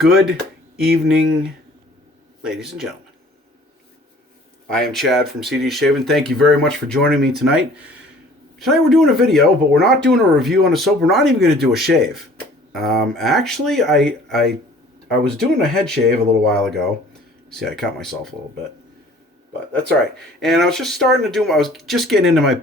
Good evening, ladies and gentlemen. I am Chad from CD Shaving. Thank you very much for joining me tonight. Tonight we're doing a video, but we're not doing a review on a soap. We're not even going to do a shave. Actually, I was doing a head shave a little while ago. See, I cut myself a little bit, but that's all right. And I was just starting to I was just getting into my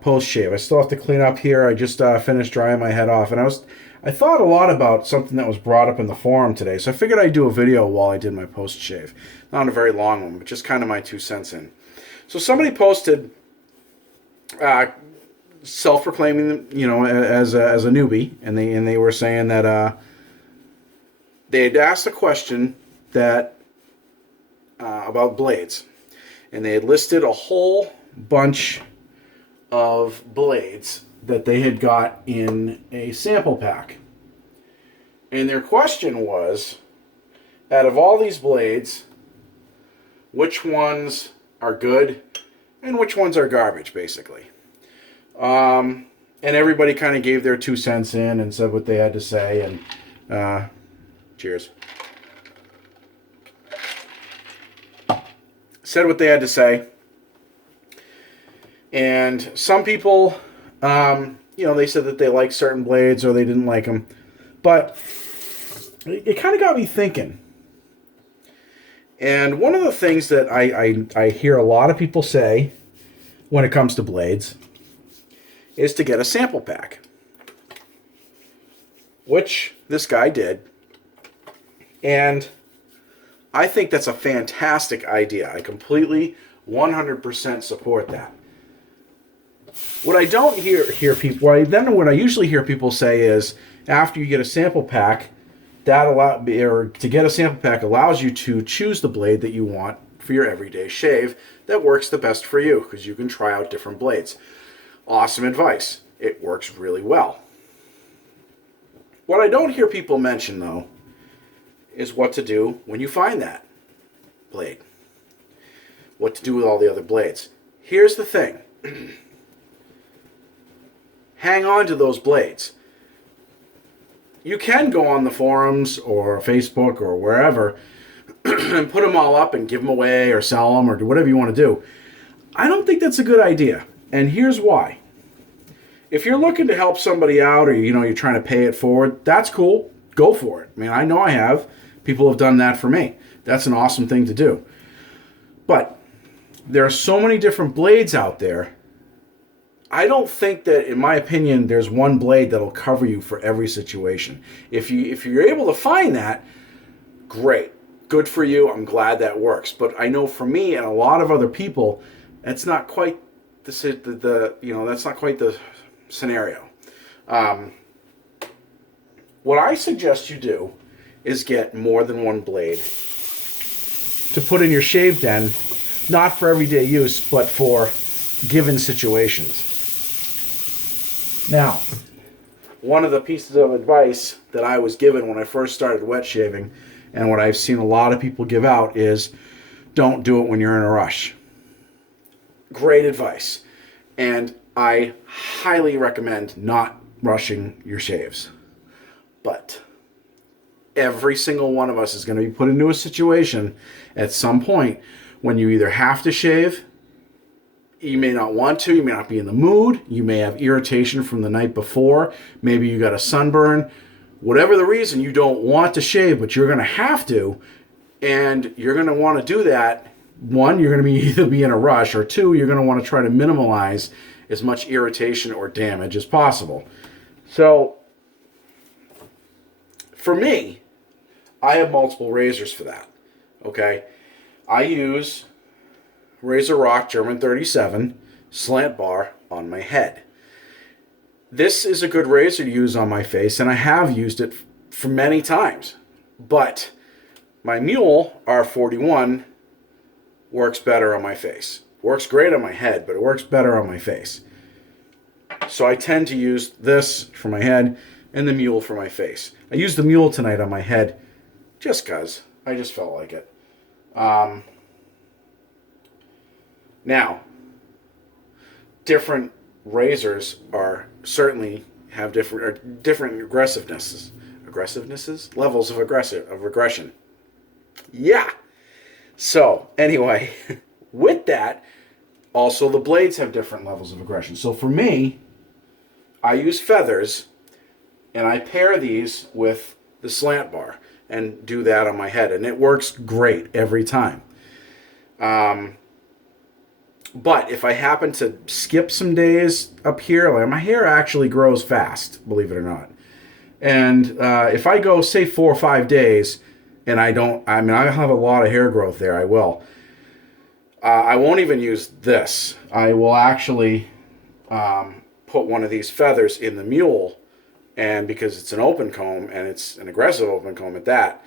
post shave. I still have to clean up here. I just finished drying my head off, and I thought a lot about something that was brought up in the forum today, so I figured I'd do a video while I did my post-shave. Not a very long one, but just kind of my 2 cents in. So somebody posted, self-proclaiming, as a newbie, and they were saying that they had asked a question that about blades, and they had listed a whole bunch of blades that they had got in a sample pack. And their question was, out of all these blades, which ones are good and which ones are garbage, basically. And everybody kind of gave their 2 cents in and said what they had to say. And cheers. Said what they had to say. And some people, they said that they liked certain blades or they didn't like them. But it kind of got me thinking. And one of the things that I hear a lot of people say when it comes to blades is to get a sample pack. Which this guy did. And I think that's a fantastic idea. I completely, 100% support that. What I don't hear people, what I usually hear people say is, after you get a sample pack, to get a sample pack allows you to choose the blade that you want for your everyday shave that works the best for you, because you can try out different blades. Awesome advice. It works really well. What I don't hear people mention, though, is what to do when you find that blade. What to do with all the other blades. Here's the thing. Hang on to those blades. You can go on the forums or Facebook or wherever and put them all up and give them away or sell them or do whatever you want to do. I don't think that's a good idea. And here's why. If you're looking to help somebody out or you're trying to pay it forward, that's cool. Go for it. I mean, I know I have. People have done that for me. That's an awesome thing to do. But there are so many different blades out there. I don't think that, in my opinion, there's one blade that'll cover you for every situation. If you're able to find that, great. Good for you. I'm glad that works. But I know for me and a lot of other people, that's not quite that's not quite the scenario. What I suggest you do is get more than one blade to put in your shave den, not for everyday use, but for given situations. Now, one of the pieces of advice that I was given when I first started wet shaving, and what I've seen a lot of people give out, is don't do it when you're in a rush. Great advice. And I highly recommend not rushing your shaves. But every single one of us is going to be put into a situation at some point when you either have to shave, you may not want to, you may not be in the mood, you may have irritation from the night before, maybe you got a sunburn, whatever the reason, you don't want to shave, but you're going to have to, and you're going to want to do that. One, you're going to either be in a rush, or two, you're going to want to try to minimize as much irritation or damage as possible. So, for me, I have multiple razors for that, okay? I use Razor Rock German 37 slant bar on my head. This is a good razor to use on my face, and I have used it for many times. But my Mule R41 works better on my face. Works great on my head, but it works better on my face. So I tend to use this for my head and the Mule for my face. I used the Mule tonight on my head just because I just felt like it. Now, different razors are certainly have different aggressivenesses levels of regression. Yeah. So anyway, with that, also the blades have different levels of aggression. So for me, I use feathers, and I pair these with the slant bar and do that on my head, and it works great every time. But if I happen to skip some days up here, like my hair actually grows fast, believe it or not. And if I go, say, 4 or 5 days, and I have a lot of hair growth there, I will. I won't even use this. I will actually put one of these feathers in the mule, and because it's an open comb, and it's an aggressive open comb at that,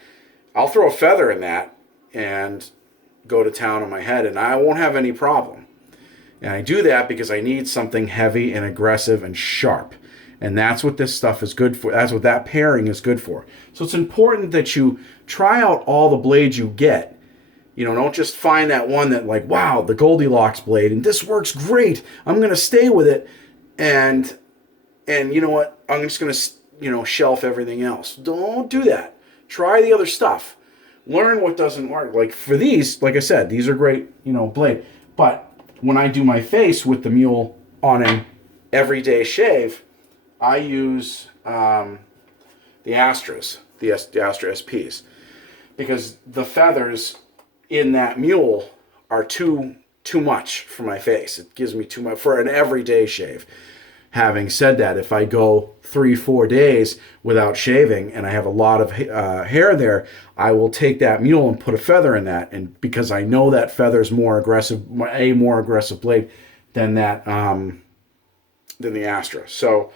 I'll throw a feather in that and go to town on my head, and I won't have any problem. And I do that because I need something heavy and aggressive and sharp. And that's what this stuff is good for. That's what that pairing is good for. So it's important that you try out all the blades you get. You know, don't just find that one that, like, wow, the Goldilocks blade, and this works great. I'm going to stay with it. And you know what? I'm just going to, shelf everything else. Don't do that. Try the other stuff. Learn what doesn't work. Like for these, like I said, these are great, blade. But when I do my face with the mule on an everyday shave, I use the Astras, the Astra SPs, because the feathers in that mule are too much for my face. It gives me too much for an everyday shave. Having said that, if I go 3-4 days without shaving and I have a lot of hair there, I will take that mule and put a feather in that, and because I know that feather is more aggressive blade than the Astra. So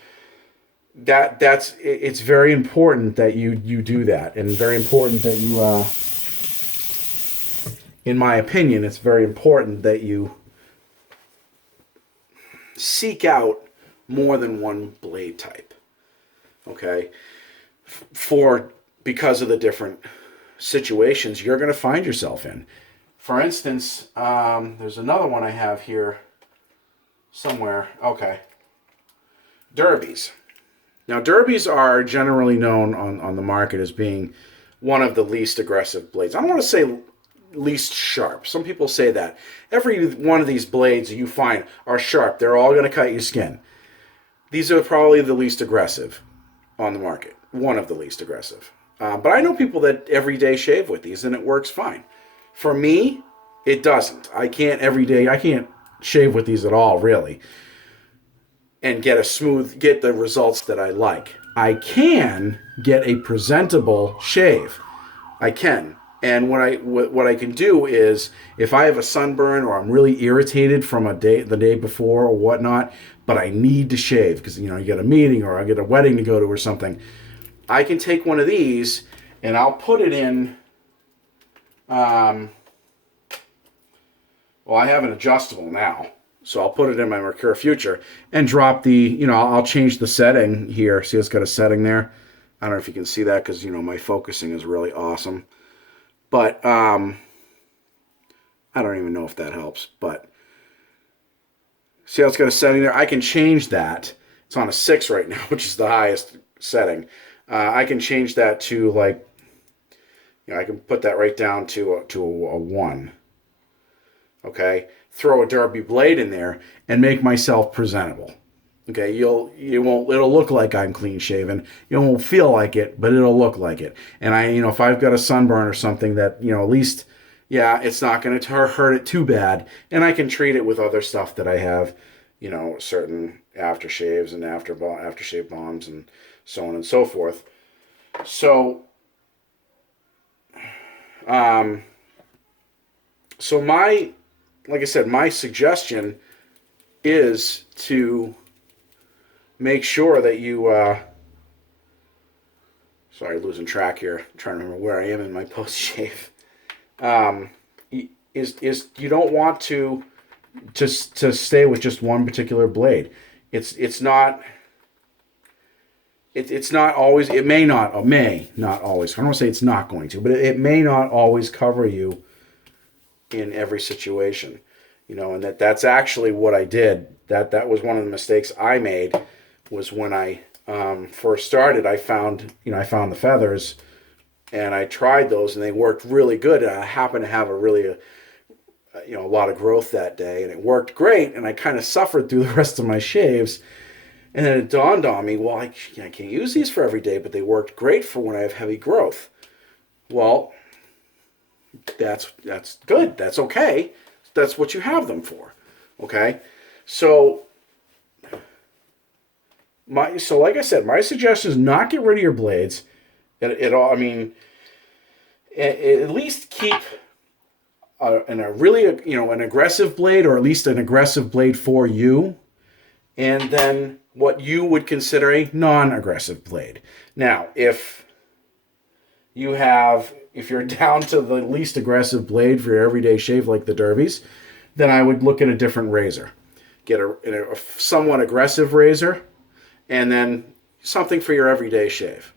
it's very important that you do that, and very important that you, in my opinion, it's very important that you seek out more than one blade type. Okay, because of the different situations you're going to find yourself in. For instance, there's another one I have here somewhere. Okay, derbies. Now, derbies are generally known on the market as being one of the least aggressive blades. I don't want to say least sharp. Some people say that. Every one of these blades you find are sharp. They're all going to cut your skin. These are probably the least aggressive on the market. One of the least aggressive. But I know people that every day shave with these, and it works fine. For me, it doesn't. I can't shave with these at all, really, and get the results that I like. I can get a presentable shave. I can. And what I can do is, if I have a sunburn or I'm really irritated from the day before or whatnot, but I need to shave because you get a meeting or I get a wedding to go to or something, I can take one of these and I'll put it in. I have an adjustable now, so I'll put it in my Merkur Futur and drop I'll change the setting here. See, it's got a setting there. I don't know if you can see that because my focusing is really awesome. But I don't even know if that helps. But see how it's got a setting there? I can change that. It's on a 6 right now, which is the highest setting. I can change that to I can put that right down to a 1. Okay, throw a derby blade in there and make myself presentable. Okay, it'll look like I'm clean shaven. You won't feel like it, but it'll look like it. And if I've got a sunburn or something that, at least, it's not going to hurt it too bad. And I can treat it with other stuff that I have, certain aftershaves and aftershave bombs and so on and so forth. So, like I said, my suggestion is to make sure that you, sorry, losing track here, I'm trying to remember where I am in my post-shave, is you don't want to stay with just one particular blade. It's not always, it may not always, I don't want to say it's not going to, but it may not always cover you in every situation, and that's actually what I did. That was one of the mistakes I made, was when I first started, I found the feathers, and I tried those, and they worked really good. And I happened to have a lot of growth that day, and it worked great. And I kind of suffered through the rest of my shaves. And then it dawned on me, well, I can't use these for every day, but they worked great for when I have heavy growth. Well, that's good. That's okay. That's what you have them for. Okay? So like I said, my suggestion is not get rid of your blades. At least keep an aggressive blade, or at least an aggressive blade for you, and then what you would consider a non-aggressive blade. Now, if you're down to the least aggressive blade for your everyday shave, like the derbies, then I would look at a different razor. Get a somewhat aggressive razor, and then something for your everyday shave.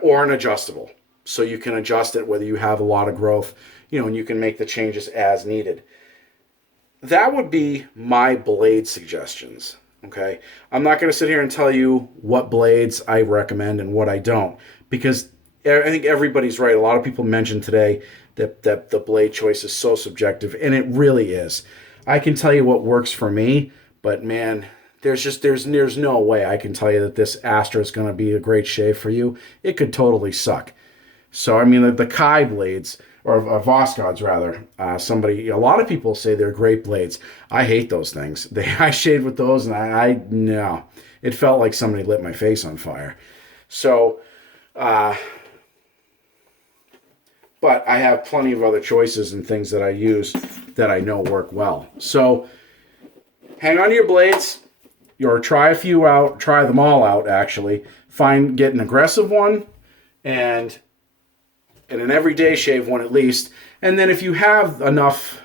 Or an adjustable, so you can adjust it whether you have a lot of growth, and you can make the changes as needed. That would be my blade suggestions, okay? I'm not going to sit here and tell you what blades I recommend and what I don't, because I think everybody's right. A lot of people mentioned today that the blade choice is so subjective, and it really is. I can tell you what works for me, but man, there's no way I can tell you that this Astra is going to be a great shave for you. It could totally suck. So, I mean, the Kai blades, or Voskhod's rather, a lot of people say they're great blades. I hate those things. I shaved with those, and no. It felt like somebody lit my face on fire. So, but I have plenty of other choices and things that I use that I know work well. So, hang on to your blades. Or try a few out, try them all out actually. Get an aggressive one and an everyday shave one at least. And then if you have enough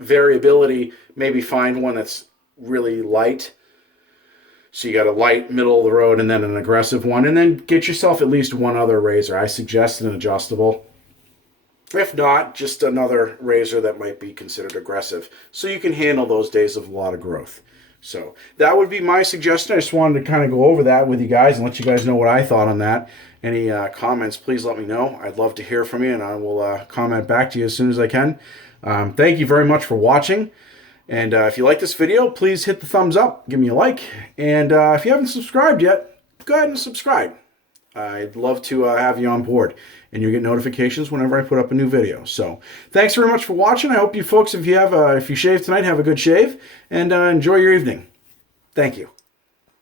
variability, maybe find one that's really light. So you got a light, middle of the road, and then an aggressive one. And then get yourself at least one other razor. I suggest an adjustable. If not, just another razor that might be considered aggressive, so you can handle those days of a lot of growth. So that would be my suggestion. I just wanted to kind of go over that with you guys and let you guys know what I thought on that. Any comments, please let me know. I'd love to hear from you, and I will comment back to you as soon as I can. Thank you very much for watching. And if you like this video, please hit the thumbs up. Give me a like. And if you haven't subscribed yet, go ahead and subscribe. I'd love to have you on board, and you get notifications whenever I put up a new video. So thanks very much for watching. I hope you folks, if you shave tonight, have a good shave, and enjoy your evening. Thank you.